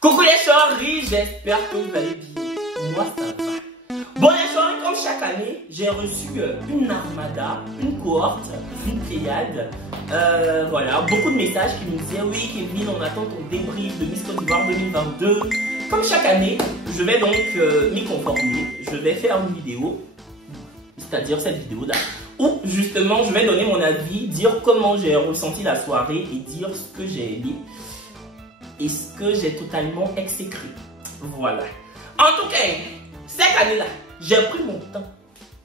Coucou les choris, j'espère que vous allez bien. Moi ça va. Bon les choris, comme chaque année, j'ai reçu une armada, une cohorte, une triade. Voilà, beaucoup de messages qui me disaient oui Kevin, on attend ton débrief de Miss Côte d'Ivoire 2022. Comme chaque année, je vais donc m'y conformer. Je vais faire une vidéo, c'est-à-dire cette vidéo-là, où justement je vais donner mon avis, dire comment j'ai ressenti la soirée et dire ce que j'ai aimé et ce que j'ai totalement exécré. Voilà. En tout cas, cette année-là, j'ai pris mon temps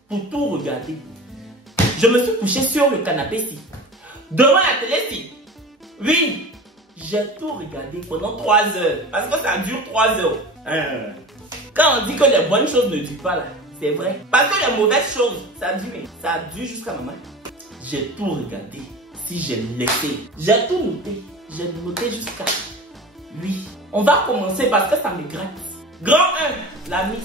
pour tout regarder. Je me suis couché sur le canapé-ci, devant la télé-ci. Oui, j'ai tout regardé pendant 3 heures. Parce que ça dure 3 heures. Quand on dit que les bonnes choses ne durent pas là, c'est vrai. Parce que les mauvaises choses, ça dure. Ça dure jusqu'à maman. J'ai tout regardé. Si j'ai laissé, j'ai tout noté. J'ai noté jusqu'à 8. On va commencer parce que ça me gratte. Grand 1, la Miss.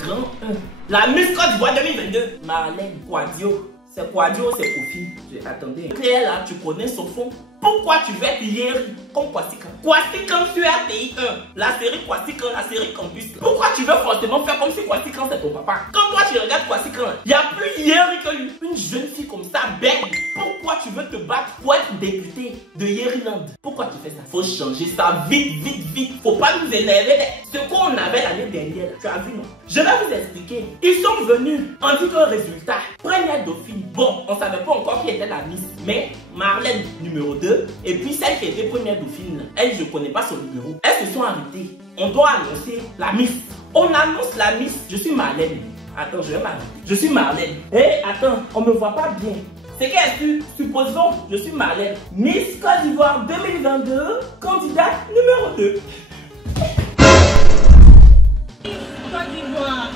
Grand 1. La Miss Côte d'Ivoire 2022. Marlène Quadio. C'est Quadio, c'est Kofi. Attendez. Claire là, tu connais son fond. Pourquoi tu veux être hier comme Kwasikan? Kwasikan sur RTI 1, la série Kwasikan, la série Campus. Pourquoi tu veux forcément faire comme si Kwasikan c'est ton papa? Quand toi tu regardes Kwasikan, il n'y a plus hier qu'une jeune fille comme ça, belle. Pourquoi tu veux te battre pour être député de Yeriland? Pourquoi tu fais ça? Faut changer ça vite, vite, vite. Faut pas nous énerver. Ce qu'on avait l'année dernière, tu as vu non? Je vais vous expliquer. Ils sont venus, on dit que résultat, première dauphine. Bon, on savait pas encore qui était la Miss, mais Marlène numéro 2. Et puis celle qui était première dauphine, elle, je connais pas son numéro. Elles se sont arrêtées. On doit annoncer la Miss. On annonce la Miss. Je suis Marlène. Attends, je vais m'arrêter. Je suis Marlène. Eh, attends, on me voit pas bien. C'est qu'elle supposons, je suis Marlène. Miss Côte d'Ivoire 2022, candidate numéro 2. Côte d'Ivoire.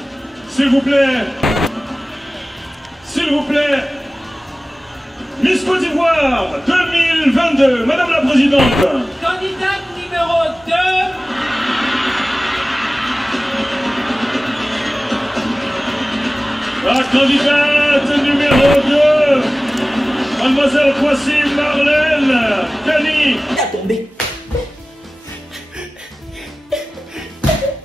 S'il vous plaît. S'il vous plaît. Miss Côte d'Ivoire 2022, Madame la Présidente. Candidate numéro 2. La candidate numéro 2, Mademoiselle Kwasi Marlène Kani. Elle est tombée.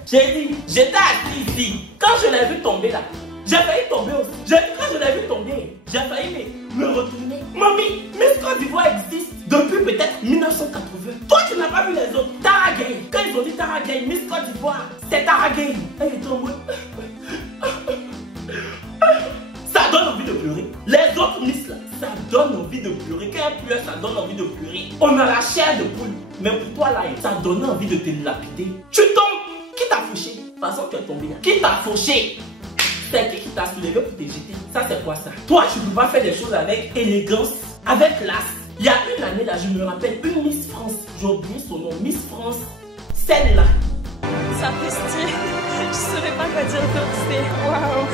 J'ai dit, j'étais assis ici. Quand je l'ai vu tomber là, j'ai failli tomber aussi. Quand je l'ai vu tomber, j'ai failli me retourner. Mamie, Miss Côte d'Ivoire existe depuis peut-être 1980. Toi, tu n'as pas vu les autres. Tara Gay. Quand ils ont dit Tara Gay, Miss Côte d'Ivoire, c'est Tara Gay. Elle est en mode. Ça donne envie de pleurer. Les autres Miss là, ça donne envie de pleurer. Quand elle pleure, ça donne envie de pleurer. On a la chair de poule. Mais pour toi là, ça donne envie de te lapider. Tu tombes. Qui t'a fauché? De toute façon, tu es tombé là. Qui t'a fauché? C'est qui t'a soulevé pour te jeter? Ça c'est quoi ça? Toi tu peux pas faire des choses avec élégance, avec classe. Il y a une année là, je me rappelle, une Miss France, j'ai oublié son nom, Miss France, celle-là. Sapristi, je saurais pas quoi dire d'autre, c'est waouh.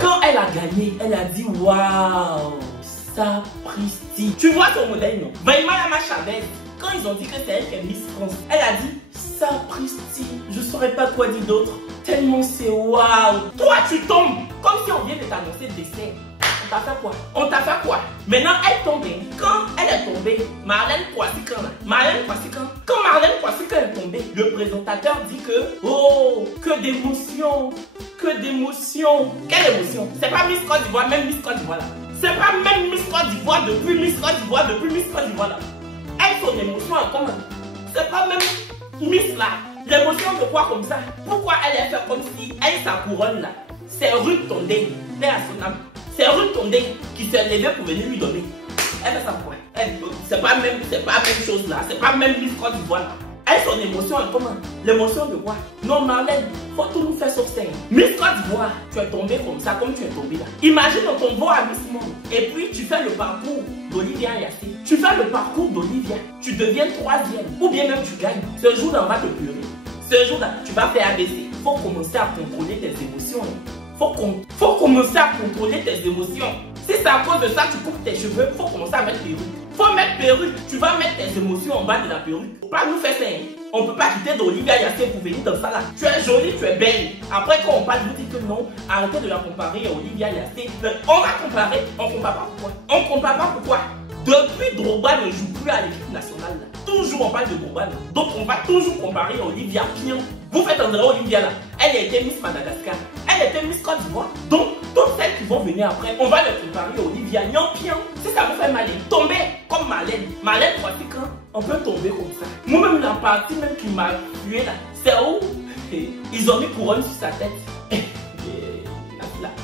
Quand elle a gagné, elle a dit waouh, sapristi. Tu vois ton modèle non? Vaimala Chavez, quand ils ont dit que c'est elle qui est Miss France, elle a dit sapristi, je saurais pas quoi dire d'autre. Tellement c'est waouh. Toi tu tombes comme si on vient de t'annoncer le décès. On t'a fait quoi? On t'a fait quoi? Maintenant elle tombe. Quand elle est tombée, Marlène Kwasikan là. Marlène Kwasikan. Quand Marlène Kwasikan est tombée, le présentateur dit que oh, que d'émotion. Que d'émotion. Quelle émotion? C'est pas Miss Côte d'Ivoire, même Miss Côte d'Ivoire là. C'est pas même Miss Côte d'Ivoire depuis Miss Côte d'Ivoire, depuis Miss Côte d'Ivoire là. Elle, son émotion est comment? C'est pas même Miss là. L'émotion de quoi comme ça? Pourquoi elle est fait comme si elle sa couronne là? C'est Ruth Tondé, père à son âme. C'est Ruth Tondé qui s'est levée pour venir lui donner. Elle fait ça pour elle. C'est pas même chose là. C'est pas même Miss Côte d'Ivoire là. Elle, son émotion est comment? L'émotion de quoi? Non Marlène, faut tout nous faire sauf ça. Miss Côte d'Ivoire, tu es tombé comme ça, comme tu es tombé là. Imagine on t'envoie à Miss Monde et puis tu fais le parcours d'Olivia Yassé. Tu fais le parcours d'Olivia, tu deviens 3e ou bien même tu gagnes. Ce jour-là, on va te pleurer. Ce jour-là, tu vas faire ABC. Faut commencer à contrôler tes émotions. Faut commencer à contrôler tes émotions. Si c'est à cause de ça, tu coupes tes cheveux, faut commencer à mettre perruque. Faut mettre perruque. Tu vas mettre tes émotions en bas de la perruque. Faut pas nous faire ça. On peut pas quitter d'Olivia Yassé pour venir dans ça là. Tu es jolie, tu es belle. Après quand on parle, vous dites que non, arrêtez de la comparer à Olivia Yassé. On va comparer, on compare pas pourquoi? On compare pas pourquoi? Depuis, Drogba ne joue plus à l'équipe nationale. Là. Toujours on parle de Drogba. Là. Donc on va toujours comparer Olivia Pion. Vous faites un droit Olivia là. Elle était Miss Madagascar. Elle était Miss Côte d'Ivoire. Donc, toutes celles qui vont venir après, on va les comparer à Olivia Pion. Si ça vous fait mal, tomber comme Marlène. Marlène, quand on peut tomber comme ça. Moi-même, la partie même qui m'a tué là, c'est où ils ont mis couronne sur sa tête.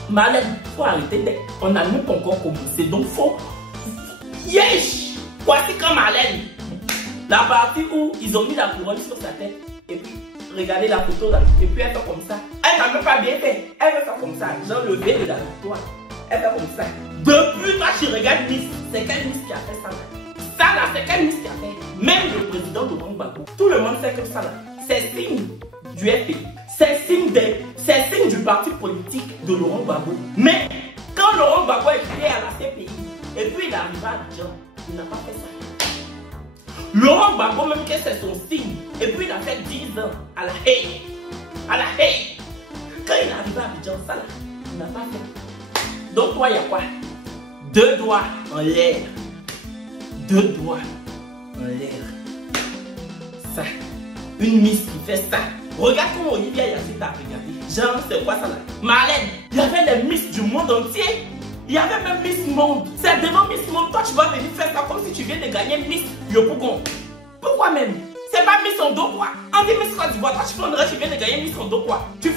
Marlène, faut arrêter. On a même pas encore commencé. Donc, faut. Yesh! Voici quand Marlène. La partie où ils ont mis la couronne sur sa tête. Et puis, regardez la photo là. Et puis, elle fait comme ça. Elle n'a même pas bien fait. Elle veut faire comme ça. Genre le V de la victoire. Elle fait comme ça. Depuis, toi, tu regardes Miss. C'est quelle Miss qui a fait ça là? Ça là, c'est quelle Miss qui a fait? Même le président de Laurent Gbagbo. Tout le monde sait que ça là. C'est signe du FPI. C'est signe du parti politique de Laurent Gbagbo. Mais quand Laurent Gbagbo est créé à la CPI, et puis il est arrivé à Abidjan, il n'a pas fait ça. Laurent Gbagbo, même que c'est son signe, et puis il a fait 10 ans à la haie. À la haie. Quand il est arrivé à Abidjan, ça là, il n'a pas fait. Donc toi, il y a quoi? 2 doigts en l'air. 2 doigts en l'air. Ça. Une Miss qui fait ça. Regarde comment Olivia Yassé t'a regardé. Genre, c'est quoi ça là? Marlène, il y avait les Miss du monde entier. Il y avait même Miss Monde. C'est devant Miss Monde. Toi, tu vas venir faire ça comme si tu viens de gagner Miss Yopougon. Pourquoi même? C'est pas Miss Ndokwa. On dit Miss Côte d'Ivoire. Toi, tu viens de gagner Miss Ndokwa. Tu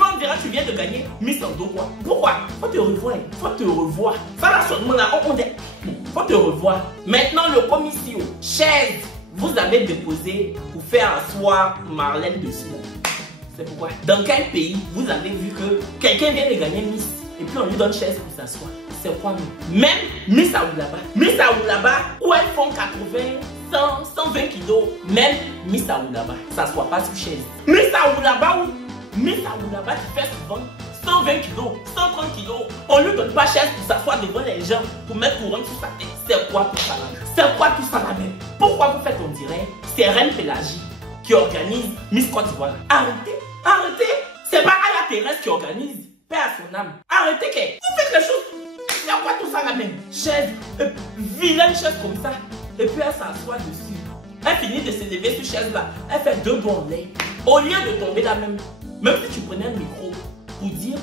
viens de gagner Miss Ndokwa. Pourquoi? Faut te revoir. Faut te revoir. Ça là, seulement là, faut te revoir. Maintenant, le commission. Chaise, vous avez déposé pour faire asseoir Marlène dessus. C'est pourquoi? Dans quel pays vous avez vu que quelqu'un vient de gagner Miss et puis on lui donne chaise pour s'asseoir? C'est quoi même Miss Aoulaba, où elles font 80, 100, 120 kilos, même Miss Aoulaba, ça ne soit pas sous chaise. Miss Aoulaba qui fait souvent 120 kilos, 130 kilos, on lui donne pas chaise pour s'asseoir devant les gens, pour mettre couronne sur sa tête. C'est quoi tout ça là? C'est quoi tout ça là même? Pourquoi vous faites on dirait c'est Reine Pélagie qui organise Miss Côte d'Ivoire? Arrêtez, c'est pas Aya Thérèse qui organise, paix à son âme. Arrêtez que vous faites les choses. Il y a quoi tout ça là même? Chaise, vilaine chaise comme ça. Et puis elle s'assoit dessus. Elle finit de se lever sur chaise là. Elle fait 2 doigts en l'air. Au lieu de tomber là même si tu prenais un micro pour dire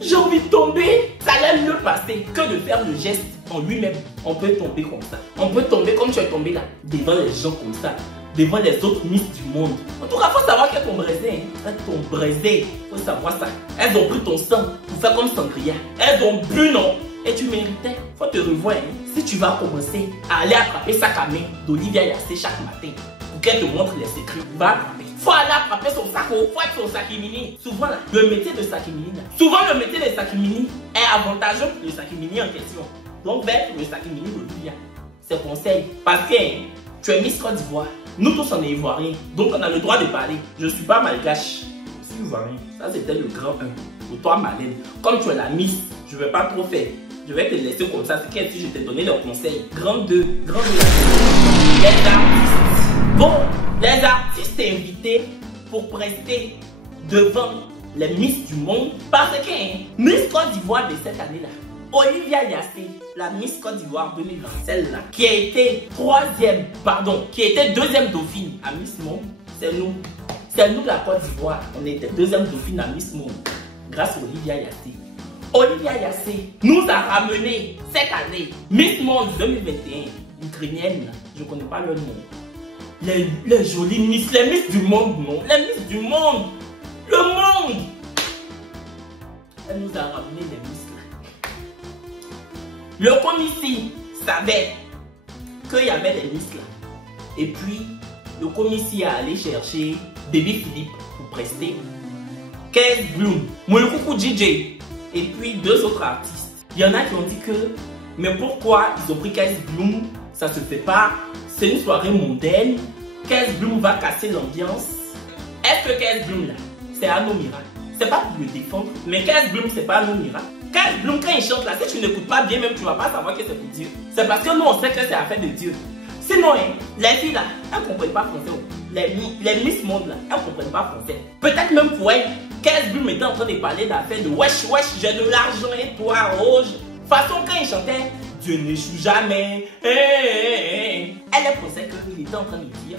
j'ai envie de tomber, ça allait mieux passer que de faire le geste en lui-même. On peut tomber comme ça. On peut tomber comme tu es tombé là, devant les gens comme ça. Devant les autres Miss du monde. En tout cas, il faut savoir qu'elles t'ont braisé. Elles t'ont braisé. Il faut savoir ça. Elles ont pris ton sang pour faire comme sangria. Elles ont bu, non? Et tu méritais. Il faut te revoir. Si tu vas commencer à aller attraper sac à main d'Olivia Yassé chaque matin pour qu'elle te montre les secrets, va attraper. Il faut aller attraper son sac. Il faut être son sakimini. Souvent, là, le métier de sakimini, le métier de sakimini est avantageux pour le sakimini en question. Donc, vers le sakimini d'Olivia. C'est conseil. Parce que tu es Miss Côte d'Ivoire. Nous tous on est ivoiriens, donc on a le droit de parler. Je ne suis pas malgache, je suis ivoirien. Ça c'était le grand 1. Pour toi Marlène, comme tu es la Miss, je ne vais pas trop faire. Je vais te laisser comme ça, c'est comme si je t'ai donné le conseil. Grand 2, grand 2. Les artistes. Bon, les artistes invités pour prester devant les Miss du monde. Parce que Miss Côte d'Ivoire de cette année-là, Olivia Yassé, la Miss Côte d'Ivoire 2020, celle-là, qui a été qui était 2e dauphine à Miss Monde, c'est nous. C'est nous la Côte d'Ivoire, on était 2e dauphine à Miss Monde, grâce à Olivia Yassé. Olivia Yassé nous a ramené cette année Miss Monde 2021, ukrainienne, je ne connais pas leur nom. Les jolies Miss, les Miss du monde, non, les Miss du monde, le monde. Elle nous a ramené les Miss. Le commissaire savait qu'il y avait des Miss là. Et puis, le commissaire a allé chercher Baby Philippe pour prester. Kez Bloom, Moulkoukou DJ et puis 2 autres artistes. Il y en a qui ont dit que, mais pourquoi ils ont pris Kez Bloom? Ça se fait pas. C'est une soirée mondaine. Kez Bloom va casser l'ambiance. Est-ce que Kez Bloom là, c'est Arnaud Miracle? C'est pas pour le défendre, mais Kez Bloom c'est pas Arnaud Miracle. Kez Bloom, quand il chante là, si tu n'écoutes pas bien, même tu vas pas savoir que c'est pour Dieu. C'est parce que nous on sait que c'est affaire de Dieu. Sinon, les filles là, elles ne comprennent pas français. Les Miss Monde là, elles ne comprennent pas français. Peut-être même pour elles, Kez Bloom était en train de parler d'affaires de wesh, j'ai de l'argent et toi, rouge. De toute façon, quand il chantait Dieu n'échoue jamais. Elle pensait qu'il était en train de dire,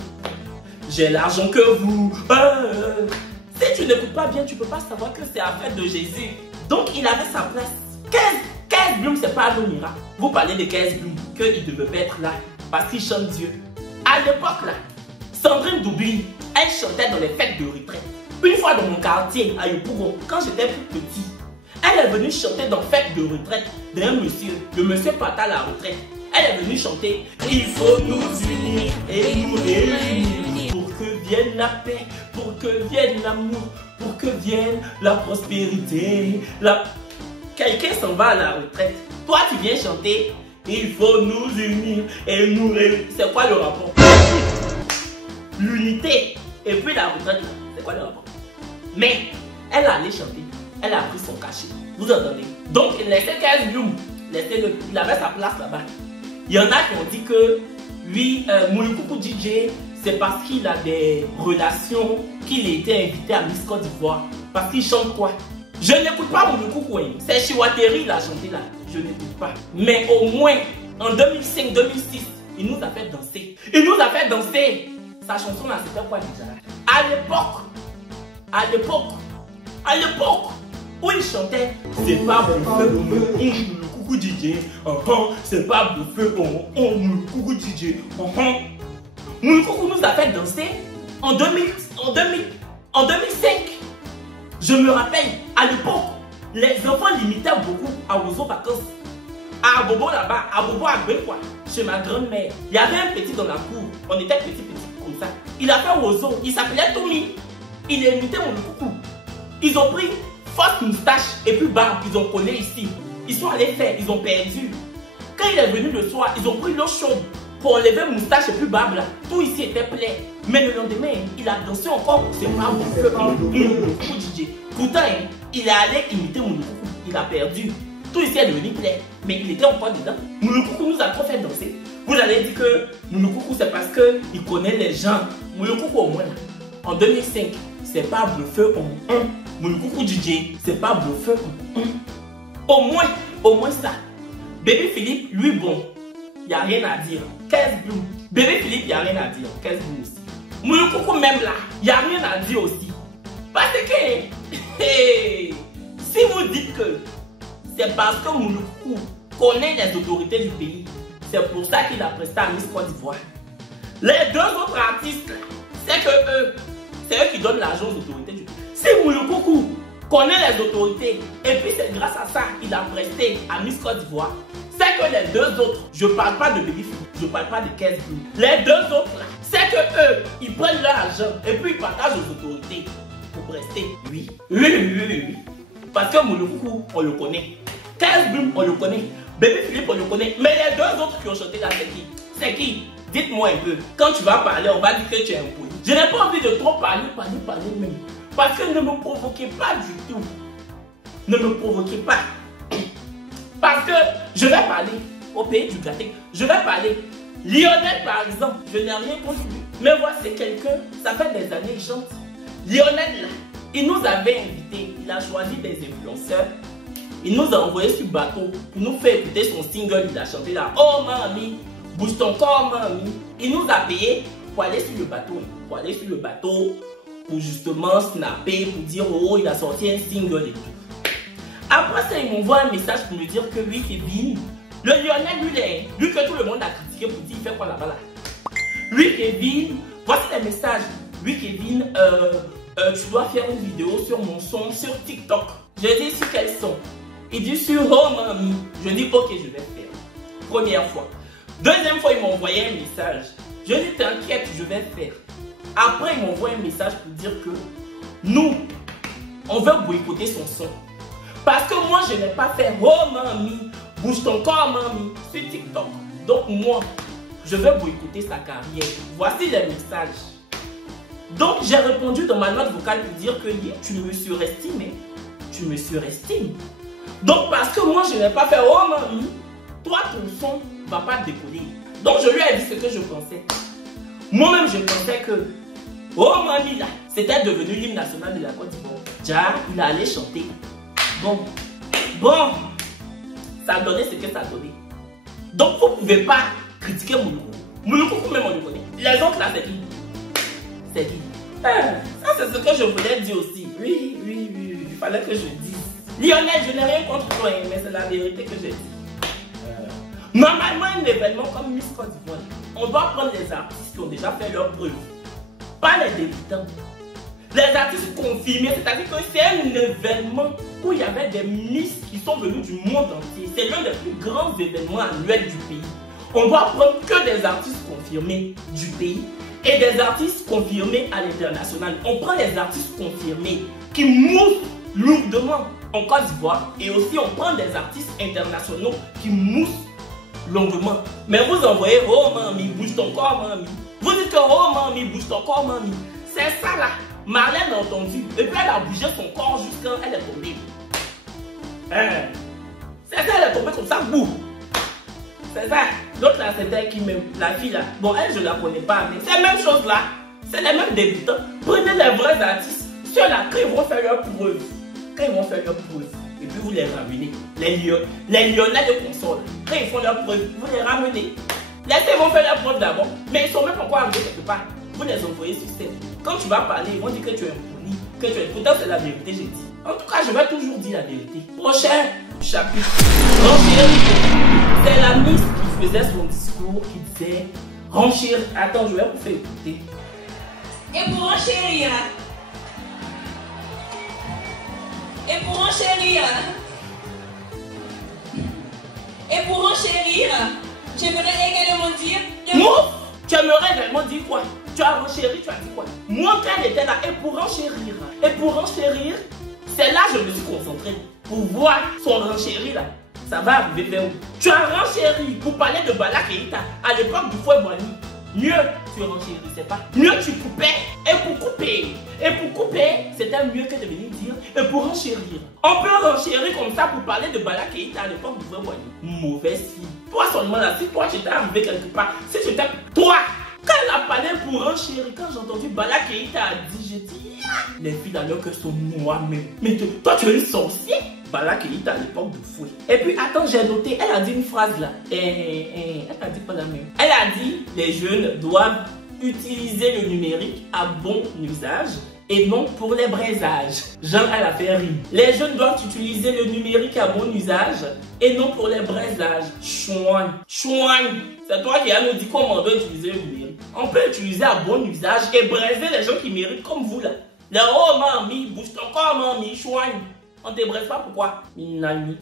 j'ai l'argent que vous. Si tu n'écoutes pas bien, tu ne peux pas savoir que c'est la fête de Jésus. Donc il avait sa place. 15 Bloom, c'est pas un miracle. Vous parlez de 15 Bloom, qu'il ne devait pas être là parce qu'il chante Dieu. À l'époque là, Sandrine Dublin, elle chantait dans les fêtes de retraite. Une fois dans mon quartier, à Yopougon, quand j'étais plus petit, elle est venue chanter dans fête de retraite d'un monsieur. Le monsieur partait à la retraite. Elle est venue chanter. Il faut nous unir et nous réunir pour que vienne la paix, pour que vienne l'amour, pour que vienne la prospérité. Quelqu'un s'en va à la retraite. Toi, tu viens chanter. Il faut nous unir et nous réunir. C'est quoi le rapport? L'unité et puis la retraite, c'est quoi le rapport? Mais elle allait chanter. Elle a pris son cachet. Vous entendez? Donc, il laissait 15 Bloom. Il avait sa place là-bas. Il y en a qui ont dit que lui, Moulukoukou DJ, c'est parce qu'il a des relations qu'il a été invité à Miss Côte d'Ivoire. Parce qu'il chante quoi? Je n'écoute pas Moulukoukou. C'est Chiwateri, il a chanté là. Je n'écoute pas. Mais au moins, en 2005-2006, il nous a fait danser. Il nous a fait danser. Sa chanson là, c'était quoi déjà? À l'époque où il chantait, c'est pas mon feu, Moulukoukou DJ, c'est pas mon feu, Moulukoukou DJ, Moulukoukou nous a fait danser en 2005. Je me rappelle, à l'époque, les enfants limitaient beaucoup à Ozo Vacances. À Bobo là-bas, à Bobo à quoi, chez ma grand-mère. Il y avait un petit dans la cour, on était petit comme ça. Il a fait Ozo, il s'appelait Tommy. Il a imité Moulukoukou. Ils ont pris forte moustache et puis barbe, ils ont collé ici. Ils sont allés faire, ils ont perdu. Quand il est venu le soir, ils ont pris l'eau chaude pour enlever moustache et puis barbe là. Tout ici était plein. Mais le lendemain, il a dansé encore. C'est pas mon feu, Moulukoukou DJ. Pourtant, il est allé imiter Moulukoukou. Il a perdu. Tout ici est devenu plein. Mais il était encore dedans. Moulukoukou nous a trop fait danser. Vous allez dire que Moulukoukou c'est parce qu'il connaît les gens. Moulukoukou au moins là. En 2005, c'est pas Bluffeux en 1. Moulukoukou DJ, c'est pas Bluffeux en 1. Au moins ça. Bébé Philippe, lui bon, il n'y a rien à dire. 15 Bloom. Bébé Philippe, il n'y a rien à dire. 15 Bloom aussi. Moulukoukou même là, il n'y a rien à dire aussi. Parce que, si vous dites que c'est parce que Moulukoukou connaît les autorités du pays, c'est pour ça qu'il a presté à Miss Côte d'Ivoire. Les deux autres artistes là, c'est eux qui donnent l'argent aux autorités du pays. Si Moulukoukou connaît les autorités et puis c'est grâce à ça qu'il a presté à Miss Côte d'Ivoire, c'est que les deux autres, je parle pas de Baby Philippe, je parle pas de 15 Bloom. Les deux autres là, c'est que eux, ils prennent leur argent et puis ils partagent aux autorités pour prester. Oui. Parce que Moulukoukou, on le connaît. 15 Bloom, on le connaît. Baby Philippe, on le connaît. Mais les deux autres qui ont chanté là, c'est qui? C'est qui? Dites-moi un peu. Quand tu vas parler, on va dire que tu es impoli. Je n'ai pas envie de trop parler même. Parce que ne me provoquez pas du tout. Ne me provoquez pas. Parce que je vais parler au pays du gâté. Je vais parler. Lionel par exemple, je n'ai rien contre lui. Mais voici quelqu'un, ça fait des années qu'il chante. Lionel là, il nous avait invités. Il a choisi des influenceurs. Il nous a envoyé sur le bateau pour nous faire écouter son single. Il a chanté là. Oh mamie, bouge ton corps mamie. Il nous a payé pour aller sur le bateau. Pour justement snapper, pour dire oh il a sorti un single et tout. Après ça, il m'envoie un message pour me dire que oui Kevin, le Lionel lui que tout le monde a critiqué pour dire il fait quoi là-bas là. Oui Kevin, voici les messages. Oui Kevin, tu dois faire une vidéo sur mon son sur TikTok. Je dis sur quel son? Il dit sur Oh Mamie. Je dis ok, je vais faire. Première fois. Deuxième fois, il m'a envoyé un message. Je dis t'inquiète, je vais faire. Après, il m'envoie un message pour dire que nous, on veut boycotter son son. Parce que moi, je n'ai pas fait Oh Mamie, bouge ton corps Mamie sur TikTok. Donc moi, je veux boycotter sa carrière. Voici les messages. Donc j'ai répondu dans ma note vocale pour dire que tu me surestimes. Tu me surestimes. Donc parce que moi je n'ai pas fait oh mamie, toi ton son ne va pas décoller. Donc je lui ai dit ce que je pensais. Moi-même je pensais que oh mamie là, c'était devenu l'hymne national de la Côte d'Ivoire. Déjà, il allait chanter. Bon, ça a donné ce que ça a donné. Donc vous ne pouvez pas critiquer Mouloukou. Mouloukou, même on le connaît. Les autres là, c'est qui? C'est qui? Ça c'est ce que je voulais dire aussi. Oui, il fallait que je dise. Lionel, je n'ai rien contre toi, mais c'est la vérité que j'ai dit. Normalement, un événement comme Miss Côte d'Ivoire, on doit prendre les artistes qui ont déjà fait leur preuve. Pas les débutants. Les artistes confirmés, c'est-à-dire que c'est un événement où il y avait des Miss qui sont venus du monde entier. C'est l'un des plus grands événements annuels du pays. On doit prendre que des artistes confirmés du pays et des artistes confirmés à l'international. On prend les artistes confirmés qui moussent lourdement en Côte d'Ivoire et aussi on prend des artistes internationaux qui moussent longuement. Mais vous envoyez, oh mamie, bouge ton corps, mamie. Vous dites que, oh mamie, bouge ton corps, mamie. C'est ça là. Marlène a entendu. Et puis elle a bougé son corps jusqu'à elle est tombée. C'est ça, elle est tombée comme ça, boum. C'est ça. L'autre là, c'était qui même, la fille là. Bon, elle, je la connais pas, mais c'est la même chose là. C'est les mêmes débutants. Prenez les vrais artistes. Ceux-là, quand ils vont faire leur preuve. Et puis vous les ramenez. Les Lyonnais de console. Quand ils font leur preuve, vous les ramenez. Laissez vont faire leur preuve d'abord. Mais ils sont même pas encore arrivés quelque part. Vous les envoyez sur scène. Quand tu vas parler, ils vont dire que tu es impoli, que tu es... Pourtant, c'est la vérité, j'ai dit. En tout cas, je vais toujours dire la vérité. Prochain chapitre. C'est la Miss qui faisait son discours, qui disait renchérir. Attends, je vais vous faire écouter. Et pour enchérir. J'aimerais également dire... Moi, tu aimerais également dire quoi? Tu as renchéri, tu as dit quoi? Moi, quand elle était là, et pour enchérir, c'est là que je me suis concentré. Pour voir son renchéri là, ça va arriver vers où? Tu as renchéri pour parler de Bala Keïta à l'époque du Fouet Boigny. Mieux, tu renchérissais pas. Mieux, tu coupais. Et pour couper, c'était mieux que de venir dire et pour renchérir. On peut renchérir comme ça pour parler de Bala Keïta à l'époque du Fouet Boigny. Mauvaise fille. Toi seulement là, si toi tu étais arrivé quelque part, si tu étais... Toi, quand elle a parlé pour renchérir, quand j'ai entendu Bala Keïta a dit, j'ai dit, les filles dans leur cœur sont noires même. Mais toi tu es une sorcière. Bala Keïta à l'époque du fouet. Et puis attends, j'ai noté, elle a dit une phrase là. Elle a dit pas la même. Elle a dit, les jeunes doivent utiliser le numérique à bon usage et non pour les braisages. Genre, elle a fait rire. Les jeunes doivent utiliser le numérique à bon usage et non pour les braisages. Chouin. C'est toi qui as nous dit comment on doit utiliser le numérique. On peut utiliser à bon usage et braiser les gens qui méritent comme vous là. Les oh mamie, bouge ton corps mamie, chouin. On ne te brève pas pourquoi?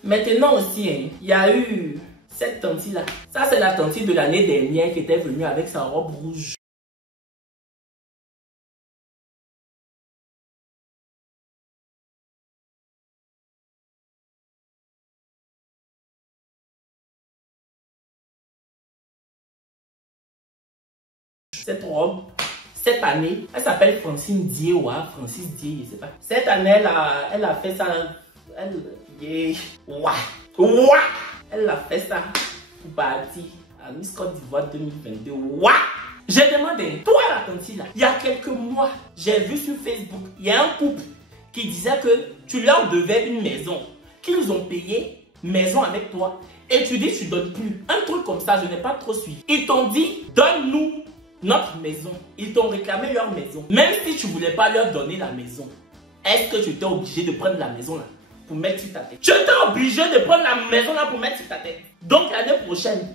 Maintenant aussi, il y a eu cette tante là. Ça c'est la tante de l'année dernière qui était venue avec sa robe rouge. Cette robe, cette année, elle s'appelle Francine Dié ou Francis Dié, je sais pas. Cette année, elle a fait ça. Elle a fait ça pour partir à Miss Côte d'Ivoire 2022. J'ai demandé, toi la tante là, il y a quelques mois, j'ai vu sur Facebook, il y a un couple qui disait que tu leur devais une maison, qu'ils ont payé maison avec toi, et tu dis tu donnes plus. Un truc comme ça, je n'ai pas trop suivi. Ils t'ont dit, donne-nous notre maison. Ils t'ont réclamé leur maison. Même si tu ne voulais pas leur donner la maison, est-ce que tu étais obligé de prendre la maison là pour mettre sur ta tête? Tu étais obligé de prendre la maison là pour mettre sur ta tête. Donc l'année prochaine,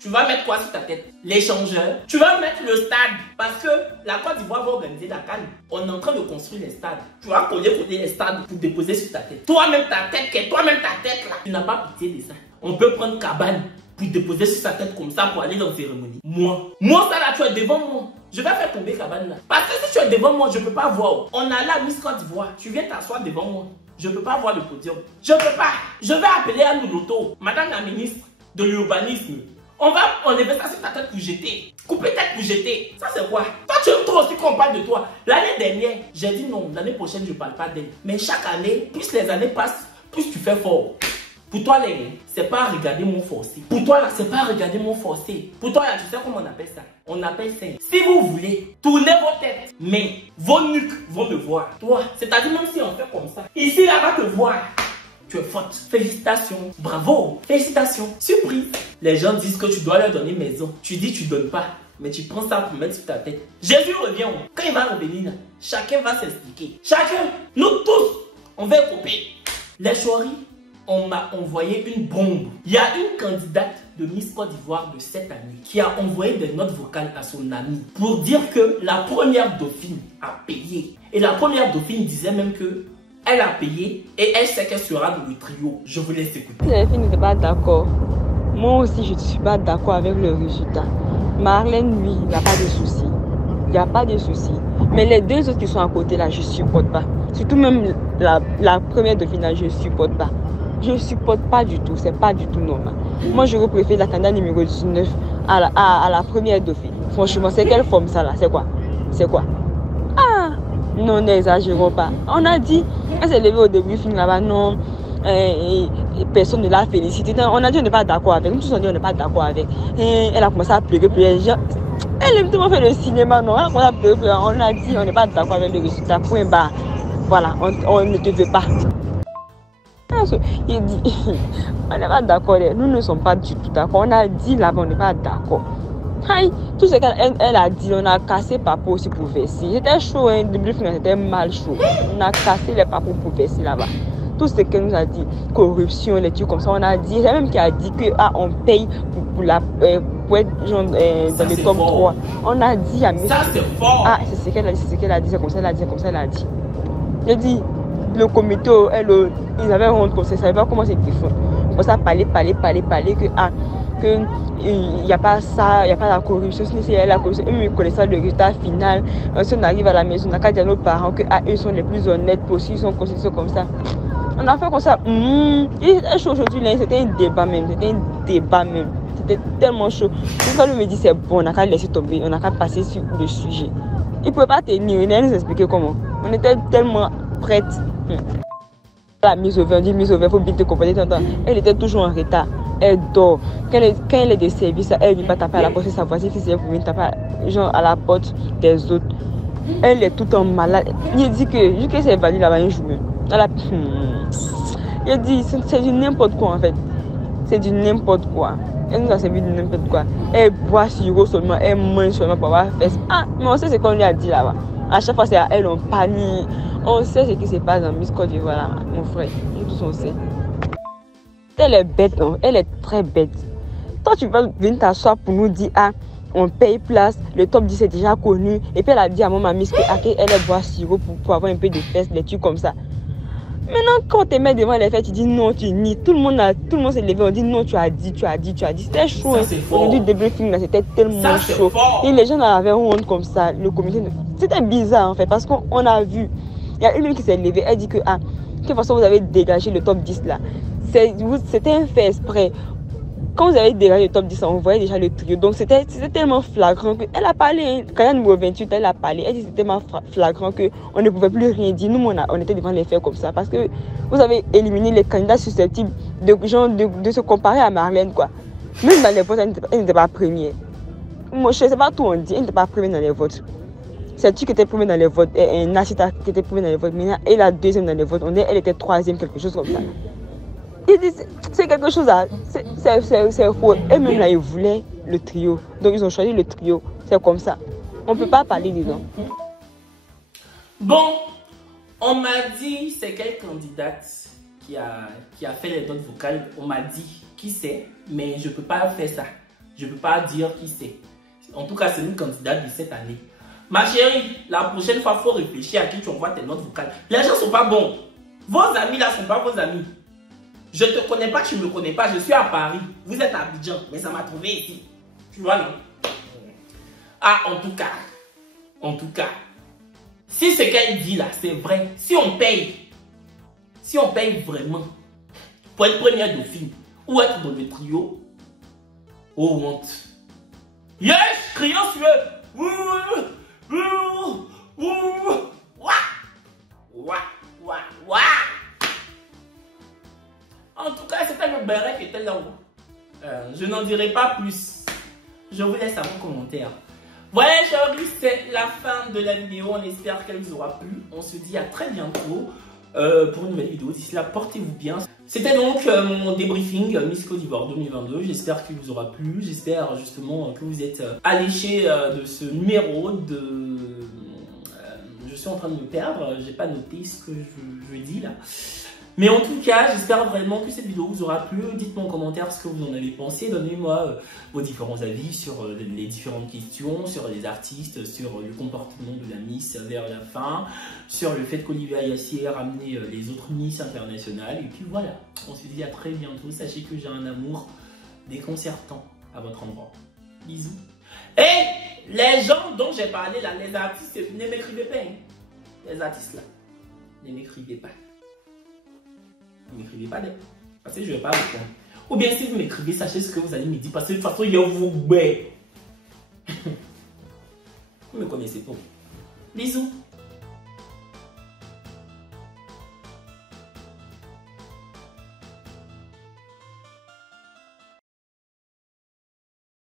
tu vas mettre quoi sur ta tête? L'échangeur. Tu vas mettre le stade. Parce que la Côte d'Ivoire va organiser la CAN. On est en train de construire les stades. Tu vas coller les stades pour déposer sur ta tête. Toi-même ta tête là. Tu n'as pas pitié de ça. On peut prendre cabane pour déposer sur sa tête comme ça pour aller dans la cérémonie. Moi ça là, tu es devant moi. Je vais faire tomber cabane là. Parce que si tu es devant moi, je ne peux pas voir. On a la Miss Côte d'Ivoire. Tu viens t'asseoir devant moi. Je ne peux pas voir le podium. Je ne peux pas. Je vais appeler à Louloto, madame la ministre de l'urbanisme. On va enlever ça sur ta tête pour jeter. Couper tête pour jeter. Ça c'est quoi? Toi tu aimes trop aussi qu'on parle de toi. L'année dernière, j'ai dit non. L'année prochaine, je ne parle pas d'elle. Mais chaque année, plus les années passent, plus tu fais fort. Pour toi, c'est pas regarder mon forcé. Pour toi, là, c'est pas regarder mon forcé. Pour toi, là, tu sais comment on appelle ça? On appelle ça. Si vous voulez, tournez vos têtes, mais vos nuques vont me voir. Toi, c'est-à-dire même si on fait comme ça, ici, là, va te voir. tu es forte. Félicitations. Bravo. Félicitations. Surprise. Les gens disent que tu dois leur donner maison. Tu dis tu donnes pas. Mais tu prends ça pour mettre sur ta tête. Jésus revient. Quand il va revenir, chacun va s'expliquer. Chacun, nous tous, on va couper. Les choris, on m'a envoyé une bombe. Il y a une candidate de Miss Côte d'Ivoire de cette année qui a envoyé des notes vocales à son amie pour dire que la première dauphine a payé. Et la première dauphine disait même que elle a payé et elle sait qu'elle sera dans le trio. Je vous laisse écouter. Les filles n'étaient pas d'accord. Moi aussi, je ne suis pas d'accord avec le résultat. Marlène, lui, il n'y a pas de souci. Il n'y a pas de souci. Mais les deux autres qui sont à côté, là, je ne supporte pas. Surtout même la première dauphine, là, je ne supporte pas. Je ne supporte pas du tout. C'est pas du tout normal. Moi, j'aurais préféré la candidate numéro 19 à la première dauphine. Franchement, c'est quelle forme ça, là? C'est quoi? C'est quoi? Ah! Non, n'exagérons pas. On a dit, elle s'est levée au début, film là-bas, non. Et personne ne l'a félicité. On a dit on n'est pas d'accord avec. Nous tous on dit on n'est pas d'accord avec. Et elle a commencé à pleurer. Elle aime tellement faire le cinéma, non? Elle a commencé à pleurer. On a dit on n'est pas d'accord avec le résultat. Point barre. Voilà, on ne te veut pas. Il dit on n'est pas d'accord. Nous ne sommes pas du tout d'accord. On a dit là-bas on n'est pas d'accord. Tout ce qu'elle a dit, on a cassé Papo aussi pour verser. C'était chaud, hein, le début c'était mal chaud. On a cassé les Papos pour verser là-bas. Tout ce qu'elle nous a dit, corruption, les trucs comme ça, on a dit, c'est même qui a dit que on paye pour être genre, dans les top 3. On a dit à ça c'est fort. Ah, c'est ce qu'elle a dit, c'est ce qu'elle a dit, c'est comme ça, elle a dit, c'est comme ça, elle a dit. J'ai dit, le comité, ils avaient honte comme ça, ils ne savaient pas comment c'était fait. On commençait à parler, que il n'y a pas ça, il n'y a pas la corruption, c'est la corruption. Eux, ils connaissent le résultat final. Si on arrive à la maison, on n'a qu'à dire à nos parents que eux sont les plus honnêtes possibles, ils sont considérés comme ça. On a fait comme ça. C'était chaud aujourd'hui, c'était un débat même. C'était tellement chaud. Quand on me dit c'est bon, on n'a qu'à laisser tomber, on n'a qu'à passer sur le sujet. Il ne pouvait pas tenir, il nous expliquer comment. On était tellement prêtes. La mise au vert, on dit mise au vert, il faut bien te comprendre. Elle était toujours en retard. Elle dort. Quand elle est de service, elle ne va pas taper à la porte de sa voisine si c'est pour venir taper genre à la porte des autres. Elle est tout le temps malade. Il dit que jusqu'à c'est valide là-bas un jour. Il dit c'est du n'importe quoi en fait. C'est du n'importe quoi. Elle nous a servi de n'importe quoi. Elle boit sirop seulement, elle mange seulement pour avoir fait. Ah, mais on sait ce qu'on lui a dit là-bas. À chaque fois c'est à elle, on panique. On sait ce qui se passe dans Miss Côte d'Ivoire là, mon frère. Nous tous on sait. Elle est bête, non? Elle est très bête. Toi, tu vas venir t'asseoir pour nous dire, ah, on paye place, le top 10 est déjà connu. Et puis elle a dit à mon mamie qu'elle est boire sirop pour avoir un peu de fesses, des trucs comme ça. Maintenant, quand on te met devant les fêtes, tu dis non, tu nies. Tout le monde s'est levé, on dit non, tu as dit. C'était chaud. Aujourd'hui, le début du film, c'était tellement chaud. Et les gens avaient honte comme ça. Le comité, c'était bizarre en fait, parce qu'on a vu. Il y a une qui s'est levée, elle dit que, ah, de toute façon, vous avez dégagé le top 10 là. C'était un fait exprès. Quand vous avez dégagé le top 10, on voyait déjà le trio. Donc c'était tellement flagrant qu'elle a parlé. Quand elle numéro 28, elle a parlé. Elle dit que c'était tellement flagrant qu'on ne pouvait plus rien dire. Nous, on était devant les faits comme ça. Parce que vous avez éliminé les candidats susceptibles de se comparer à Marlène, quoi. Même dans les votes, elle n'était pas première. Moi, je ne sais pas tout on dit. Elle n'était pas première dans les votes. C'est tu qui était première dans les votes. Et Nachita qui était première dans les votes. Maintenant, elle est la deuxième dans les votes. Elle était troisième, quelque chose comme ça. C'est quelque chose à... C'est faux. Et même là, ils voulaient le trio. Donc, ils ont choisi le trio. C'est comme ça. On ne peut pas parler dedans. Bon, on m'a dit c'est quelle candidate qui a fait les notes vocales. On m'a dit qui c'est, mais je ne peux pas faire ça. Je ne peux pas dire qui c'est. En tout cas, c'est une candidate de cette année. Ma chérie, la prochaine fois, il faut réfléchir à qui tu envoies tes notes vocales. Les gens ne sont pas bons. Vos amis là ne sont pas vos amis. Je ne te connais pas, tu ne me connais pas. Je suis à Paris. Vous êtes à Abidjan, mais ça m'a trouvé ici. Tu vois, non? Ah, en tout cas, si ce qu'elle dit là, c'est vrai, si on paye vraiment pour être première dauphine ou être dans le trio, oh honte. Yes, crions sur eux. En tout cas, c'était le béret qui était là-haut. Je n'en dirai pas plus. Je vous laisse à vos commentaires. Voilà, chers amis, c'est la fin de la vidéo. On espère qu'elle vous aura plu. On se dit à très bientôt pour une nouvelle vidéo. D'ici là, portez-vous bien. C'était donc mon débriefing Miss Côte d'Ivoire 2022. J'espère qu'il vous aura plu. J'espère justement que vous êtes alléchés de ce numéro de... je suis en train de me perdre. J'ai pas noté ce que je dis là. Mais en tout cas, j'espère vraiment que cette vidéo vous aura plu. Dites-moi en commentaire ce que vous en avez pensé. Donnez-moi vos différents avis sur les différentes questions, sur les artistes, sur le comportement de la Miss vers la fin, sur le fait qu'Olivia Yassier a ramené les autres Miss internationales. Et puis voilà, on se dit à très bientôt. Sachez que j'ai un amour déconcertant à votre endroit. Bisous. Et les gens dont j'ai parlé là, les artistes, ne m'écrivez pas. Hein. Les artistes là, ne m'écrivez pas. Ne m'écrivez pas, parce que je ne vais pas répondre. Ou bien si vous m'écrivez, sachez ce que vous allez me dire, parce que de toute façon, il y a vous. Vous ne me connaissez pas. Bisous.